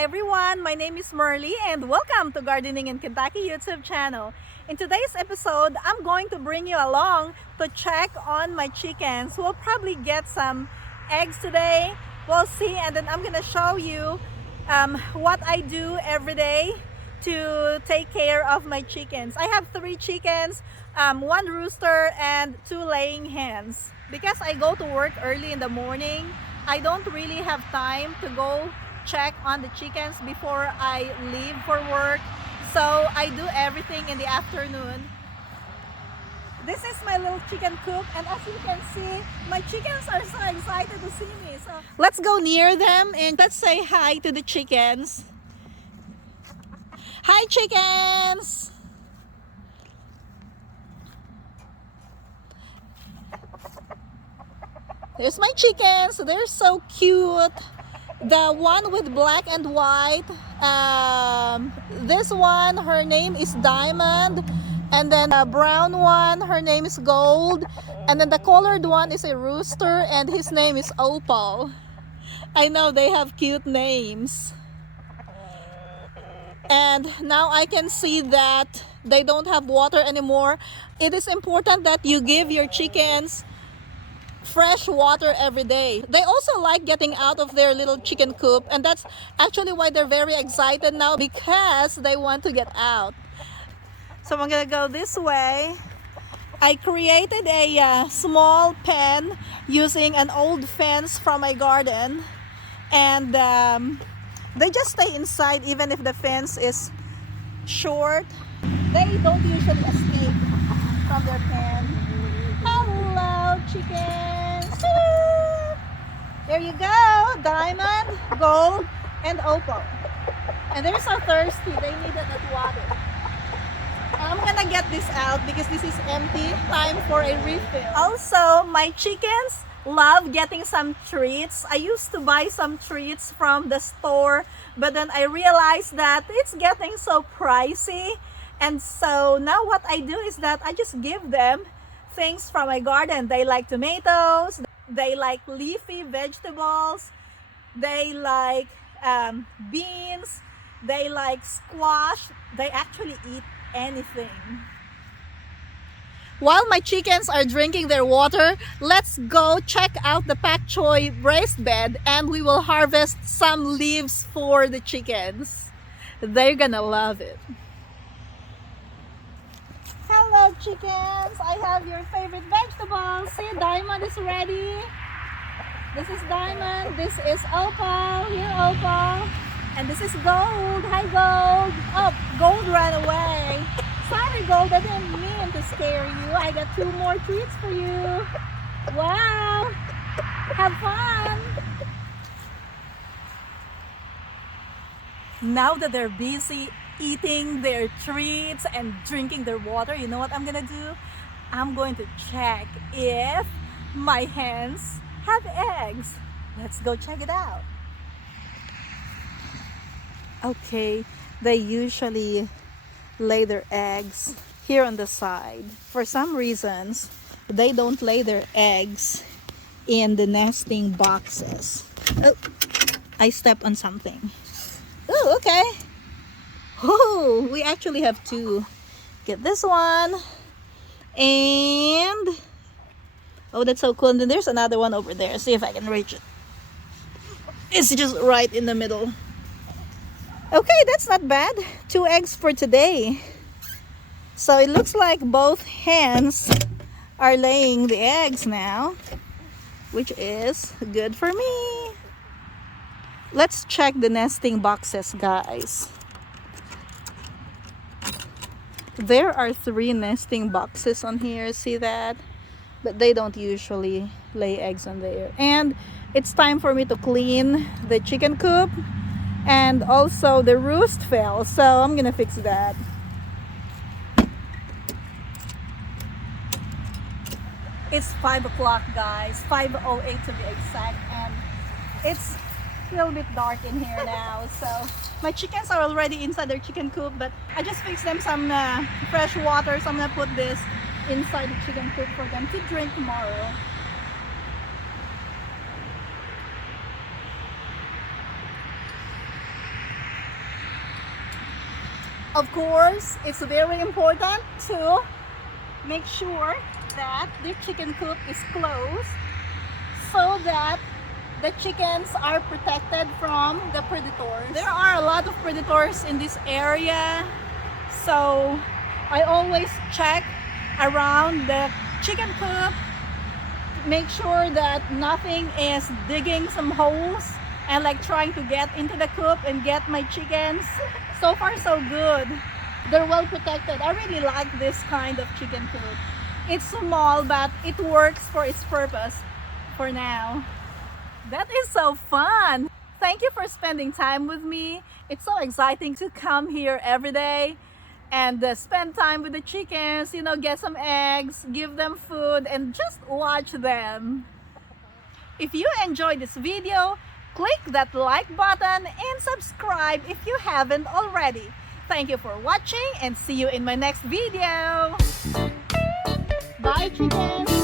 Hi everyone, my name is Merly and welcome to Gardening in Kentucky YouTube channel. In today's episode, I'm going to bring you along to check on my chickens. We'll probably get some eggs today. We'll see, and then I'm gonna show you what I do every day to take care of my chickens. I have 3 chickens, 1 rooster and 2 laying hens. Because I go to work early in the morning, I don't really have time to go check on the chickens before I leave for work. So I do everything in the afternoon. This is my little chicken coop, and as you can see, my chickens are so excited to see me. So let's go near them and let's say hi to the chickens. Hi chickens! There's my chickens. They're so cute. The one with black and white, this one, her name is Diamond, and then the brown one, her name is Gold, and then the colored one is a rooster and his name is Opal. I know they have cute names. And now I can see that they don't have water anymore. It is important that you give your chickens fresh water every day. They also like getting out of their little chicken coop, and that's actually why they're very excited now, because they want to get out. So I'm gonna go this way. I created a small pen using an old fence from my garden, and they just stay inside even if the fence is short. They don't usually escape from their pen. Hello chickens! There you go, Diamond, Gold, and Opal. And they're so thirsty, they needed that water. I'm gonna get this out because this is empty. Time for a refill. Also, my chickens love getting some treats. I used to buy some treats from the store, but then I realized that it's getting so pricey. And so now what I do is that I just give them things from my garden. They like tomatoes, they like leafy vegetables, they like beans, they like squash. They actually eat anything. While my chickens are drinking their water, let's go check out the pak choy raised bed and we will harvest some leaves for the chickens. They're gonna love it. Hello chickens, I have your favorite vegetables. See, Diamond is ready. This is Diamond, this is Opal, here Opal. And this is Gold. Hi Gold. Oh, Gold ran away. Sorry Gold, I didn't mean to scare you. I got 2 more treats for you. Wow, have fun. Now that they're busy eating their treats and drinking their water, you know what I'm gonna do? I'm going to check if my hens have eggs. Let's go check it out. Okay, they usually lay their eggs here on the side. For some reasons, they don't lay their eggs in the nesting boxes. Oh, I stepped on something. Oh, okay. Oh, we actually have 2. Get this one. And oh, that's so cool. And then there's another one over there. See if I can reach it. It's just right in the middle. Okay, that's not bad. 2 eggs for today. So it looks like both hens are laying the eggs now, which is good for me. Let's check the nesting boxes, guys. There are 3 nesting boxes on here, see that? But they don't usually lay eggs on there. And it's time for me to clean the chicken coop, and also the roost fell, so I'm gonna fix that. It's 5 o'clock, guys, 5:08 to be exact, and it's a little bit dark in here now. So my chickens are already inside their chicken coop, but I just fixed them some fresh water, so I'm gonna put this inside the chicken coop for them to drink tomorrow. Of course, it's very important to make sure that the chicken coop is closed so that the chickens are protected from the predators. There are a lot of predators in this area, so I always check around the chicken coop, make sure that nothing is digging some holes and like trying to get into the coop and get my chickens. So far so good. They're well protected. I really like this kind of chicken coop. It's small but it works for its purpose for now. That is so fun. Thank you for spending time with me. It's so exciting to come here every day and spend time with the chickens, you know, get some eggs, give them food, and just watch them. If you enjoyed this video, click that like button and subscribe if you haven't already. Thank you for watching and see you in my next video. Bye, chickens!